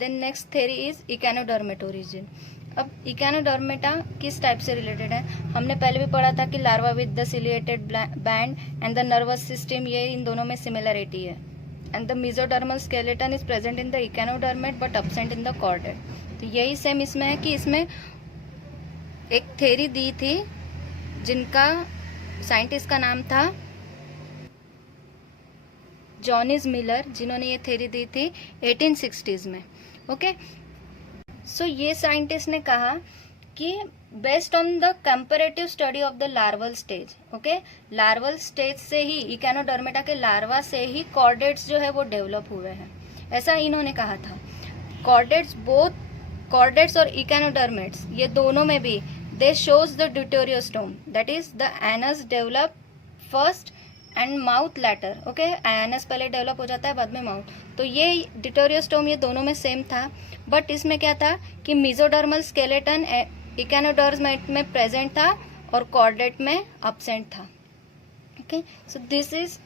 Then next theory is echinoderm origin. अब echinodermata किस type से रिलेटेड है, हमने पहले भी पढ़ा था कि larva with the ciliated band and the nervous system, ये इन दोनों में सिमिलरिटी है। And the mesodermal skeleton is present in the echinoderm but absent in the chordate. तो यही सेम इसमें है कि इसमें एक थ्योरी दी थी जिनका साइंटिस्ट का नाम था जॉनिस मिलर, जिन्होंने ये थ्योरी दी थी 1860s में। ओके, सो ये साइंटिस्ट ने कहा कि based on the comparative study of the larval stage, okay, larval stage से ही इकोनोडर्मेटा के लार्वा से ही कॉर्डेट्स जो है वो डेवलप हुए हैं, ऐसा इन्होंने कहा था। कॉर्डेट्स, बोथ कॉर्डेट्स और इकोनोडर्मेट्स, ये दोनों में भी they shows the deuterostome, that is the anus develop first and mouth later. Okay, anus पहले डेवलप हो जाता है, बाद में माउथ। तो ये ड्यूटेरियोस्टोम ये दोनों में सेम था, बट इसमें क्या था कि मेसोडर्मल स्केलेटन इकोनोडर्मेट में प्रेजेंट था और कॉर्डेट में एब्सेंट था। Okay, so this is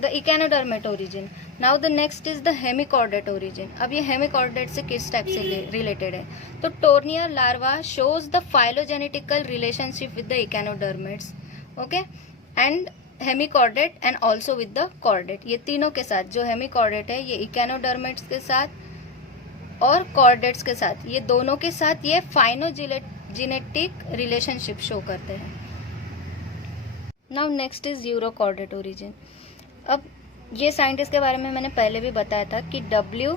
the echinoderm origin. Now the next is the hemichordate origin. अब ये हेमिकॉर्डेट से किस टाइप से रिलेटेड है, तो tornaria larva shows the phylogenetical relationship with the echinodermates, okay, and hemichordate and also with the chordate. ये तीनों के साथ, जो हेमिकॉर्डेट है ये इकोनोडर्मेट्स के साथ और कॉर्डेट्स के साथ, ये दोनों के साथ ये फाइलोजेनेटिक रिलेशनशिप शो करते हैं। Now next is urochordate origin. अब ये साइंटिस्ट के बारे में मैंने पहले भी बताया था कि W.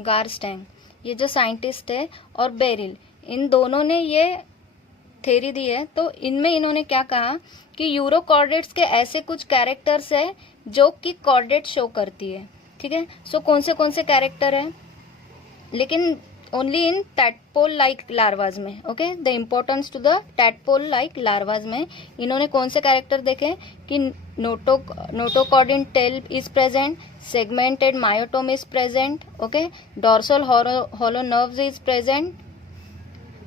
गारस्टैंग, ये जो साइंटिस्ट है, और बेरिल, इन दोनों ने ये थ्योरी दी है। तो इनमें इन्होंने क्या कहा कि यूरोकॉर्डेट्स के ऐसे कुछ कैरेक्टर्स है जो कि कॉर्डेट शो करती है। ठीक है, सो कौन से कैरेक्टर है, लेकिन only in tadpole like larvas में। Okay, the importance to the tadpole like larvas में इन्होंने कौन से कैरेक्टर देखे कि notochord in tail is present, segmented myotome is present, okay, dorsal hollow nerves is present,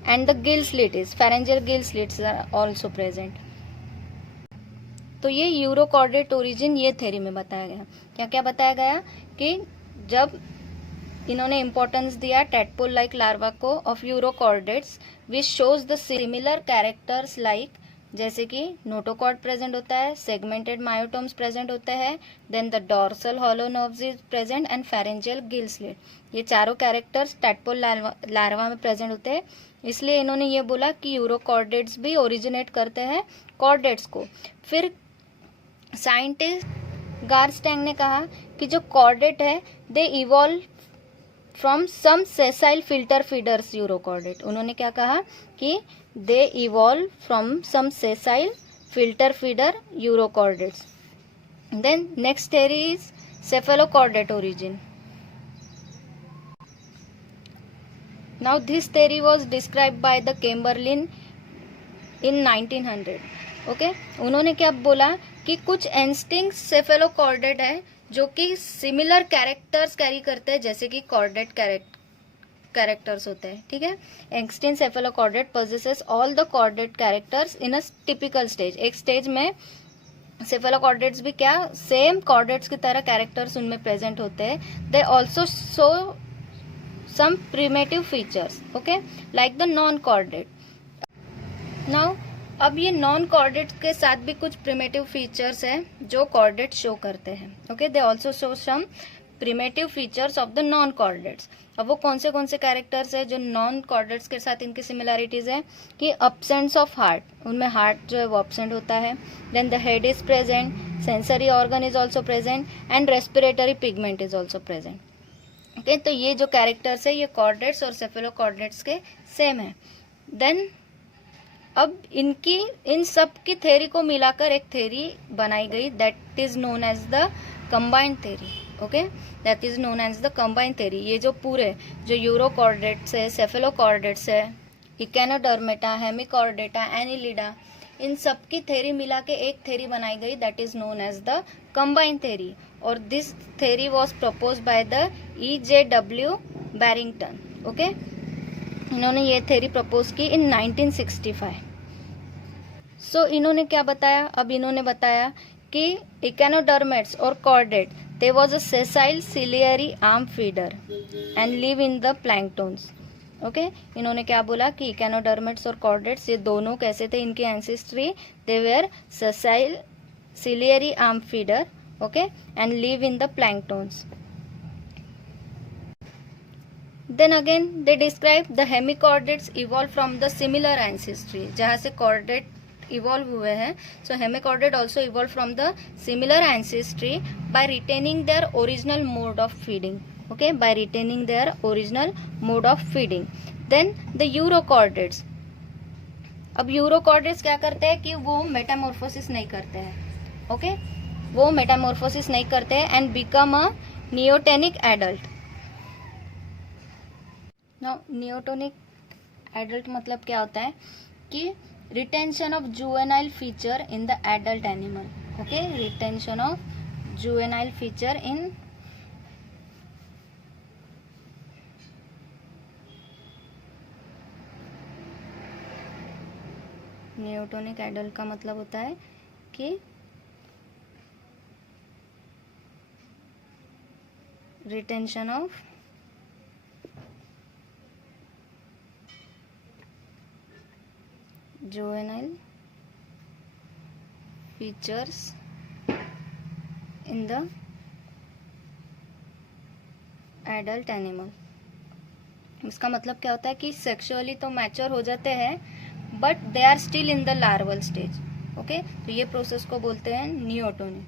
and the gill slit is pharyngeal gill slits are also present. तो ये urochordate origin ये थ्योरी में बताया गया। क्या क्या बताया गया कि जब इन्होंने इंपॉर्टेंस दिया टैडपोल लाइक लार्वा को of urochordates which shows the similar characters like, जैसे कि नोटोकॉर्ड प्रेजेंट होता है, सेगमेंटेड मायोटोम्स प्रेजेंट होते हैं, then the dorsal hollow nerves is present and pharyngeal gill slit. ये चारों कैरेक्टर्स टैडपोल लार्वा में प्रेजेंट होते हैं, इसलिए इन्होंने ये बोला कि यूरोकॉर्डेट्स भी ओरिजिनेट करते हैं कॉर्डेट्स को। फिर साइंटिस्ट गारस्टैंग ने कहा कि जो कॉर्डेट है they evolve from some sessile filter feeders urochordate. उन्होंने क्या कहा कि they evolve from some sessile filter feeder urochordates. Then next theory is cephalochordate origin. Now this theory was described by the Chamberlin in 1900। Okay, उन्होंने क्या बोला कि कुछ instinct सेफेलोकॉर्डेट है जो कि सिमिलर कैरेक्टर्स कैरी करते हैं जैसे कि कॉर्डेट कैरेक्टर्स होते हैं। ठीक है, extinct cephalochordate possesses all the chordate characters in a typical stage. एक स्टेज में सेफेलोकॉर्डेट्स भी क्या सेम कॉर्डेट्स की तरह कैरेक्टर्स उनमें प्रेजेंट होते हैं। They also show some primitive features, okay, like the non chordate. Now अब ये नॉन कॉर्डेट के साथ भी कुछ प्रिमेटिव फीचर्स हैं जो कॉर्डेट शो करते हैं। Okay, they also show some primitive features of the non chordates. अब वो कौन से कैरेक्टर्स है जो नॉन कॉर्डेट्स के साथ इनकी सिमिलरिटीज है कि अब्सेंस ऑफ हार्ट, उनमें हार्ट जो है वो अब्सेंट होता है। Then the head is present, sensory organ is also present and respiratory pigment is also present. Okay, तो ये जो कैरेक्टर्स है ये कॉर्डेट्स और सेफेलोकॉर्डेट्स के सेम है। देन अब इन सब की थ्योरी को मिलाकर एक थ्योरी बनाई गई that is known as the combined theory. Okay, that is known as the combined theory. ये जो पूरे जो यूरोकॉर्डेट्स है, सेफेलोकॉर्डेट्स है, इकोनोडर्मेटा, हेमिकॉर्डेटा, एनिलिडा, इन सब की थ्योरी मिला के एक थ्योरी बनाई गई that is known as the combined theory. और this theory was propose by the E.J.W. Barrington. Okay, इन्होंने ये थ्योरी प्रपोज की इन 1965। सो इन्होंने क्या बताया, अब इन्होंने बताया कि इकोनोडर्मेट्स और chordate they was a sessile ciliary arm feeder and live in the planktons. Okay, इन्होंने क्या बोला कि इकेनोडर्मेट्स और कॉर्डेट्स ये दोनों कैसे थे, इनकी ancestry, they were sessile ciliary arm feeder, okay, and live in the planktons. Then again they describe the hemichordates evolved from the similar ancestry, जहाँ से chordate evolve हुए हैं, so hemichordate also evolved from the similar ancestry by retaining their original mode of feeding, okay, by retaining their original mode of feeding. Then the urochordates, अब urochordates क्या करते हैं कि वो मेटामॉर्फोसिस नहीं करते हैं, ओके, वो मेटामॉर्फोसिस नहीं करते हैं and become a neotenic adult. Now neotenic adult मतलब क्या होता है कि retention of juvenile feature in the adult animal, okay, retention of juvenile feature in neotenic adult का मतलब होता है कि retention of juvenile features in the adult animal। इसका मतलब क्या होता है कि सेक्सुअली तो मैच्योर हो जाते हैं but they are still in the larval stage, okay, तो ये प्रोसेस को बोलते हैं नियोटोनी।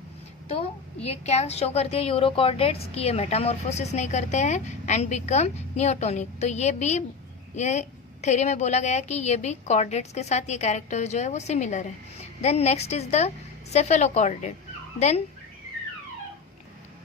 तो ये क्या शो करती है यूरोकॉर्डेट्स कि ये मेटामॉर्फोसिस नहीं करते हैं एंड बिकम नियोटोनिक। तो ये थ्योरी में बोला गया है कि ये भी कॉर्डेट्स के साथ ये कैरेक्टर जो है वो सिमिलर है। Then next is the cephalochordate. Then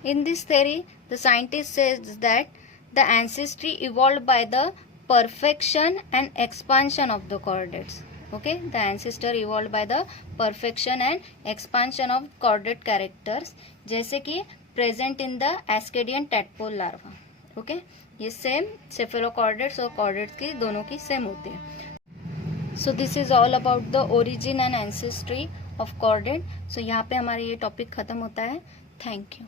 in this theory the scientist says that the ancestry evolved by the perfection and expansion of the chordates, okay, the ancestor evolved by the perfection and expansion of chordate characters, जैसे कि present in the ascidian tadpole larva, okay, ये same cephalochordates और chordates की दोनों की same होती है। So this is all about the origin and ancestry of chordate. सो यहाँ पे हमारा ये टॉपिक खत्म होता है। Thank you.